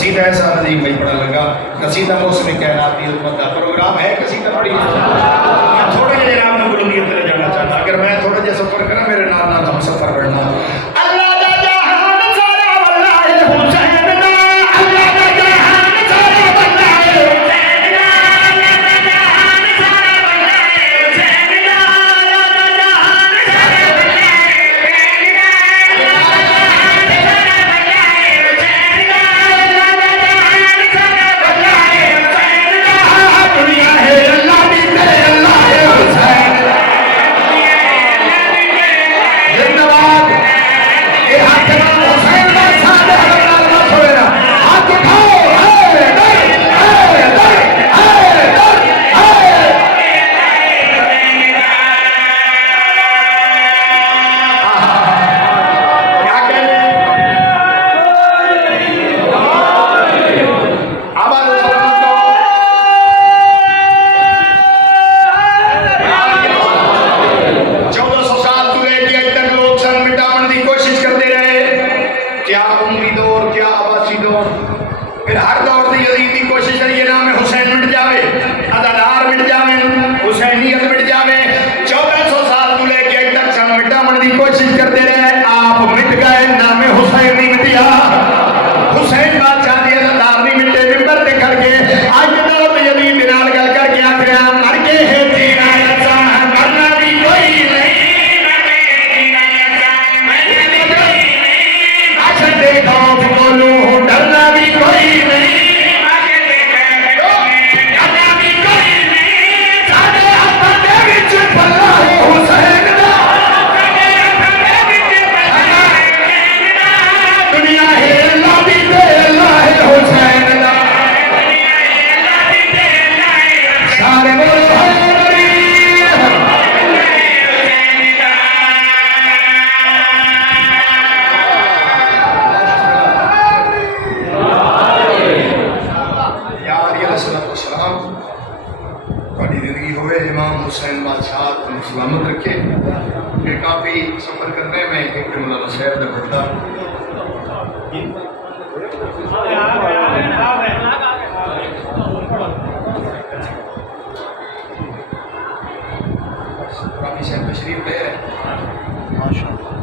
कसीदा ऐसा नजीम भाई पढ़ा लगा। कसीदा मौसम कायनात की उम्मत का प्रोग्राम है। कसीदा पढ़ी थोड़े जे जनाब ने बुलंदियत पे जाना चाहता। अगर मैं थोड़ा जे सफर करा मेरे नाल नाल हम सफर करना। अल्लाह दा जहान सारा वल्लाह हुसैन दा, अल्लाह दा जहान सारा वल्लाह हुसैन दा, अल्लाह दा जहान सारा वल्लाह हुसैन दा, अल्लाह दा जहान सारा वल्लाह हुसैन दा, अल्लाह दा जहान सारा वल्लाह हुसैन दा, अल्लाह दा जहान सारा वल्लाह हुसैन दा। दुनिया है अल्लाह दी ते अल्लाह है हुसैन दा। जिंदाबाद ये हाथ नाल हुसैन दा साडे नाल मत होएगा। हाथ उठाओ है दर क्या कहते आवाज सलाम दो। 1400 साल तू लेके आज तक लोग सन मिटावन की कोशिश करते रहे। क्या उम्री दौर क्या आबासी दौर, फिर हर दौर की यजीद की कोशिश करिए नाम हुसैन मिट जावे, अदादार मिट जावे, हुसैनियत मिट जावे। 1400 साल तू लेके आज तक सन मिटावन की कोशिश करते रहे। आप मिट गए, नाम हुसैन नहीं मिटिया। हुसैन बादशाह दी अदादार नहीं मिटे। मिंबर ते खड़ के आज दौर यजीद दे नाल गल करके आखिया मर के है जीना अच्छा मरना भी कोई नहीं। खौफ बोलू डरना भी कोई नहीं, डरना भी कोई नहीं। साडे हत्थां दे विच भला है हुसैन दा, दुनिया है अल्लाह दी ते अल्लाह है हुसैन दा। सारे बोलो हैदरी। थोड़ी जिंदगी होवे इमाम हुसैन बादशाह को सलामत रखे। कि काफ़ी सफ़र करने में एक मौलाना शहर का बंदा काफ़ी शहर तशरीफ ले रहे। माशाअल्लाह।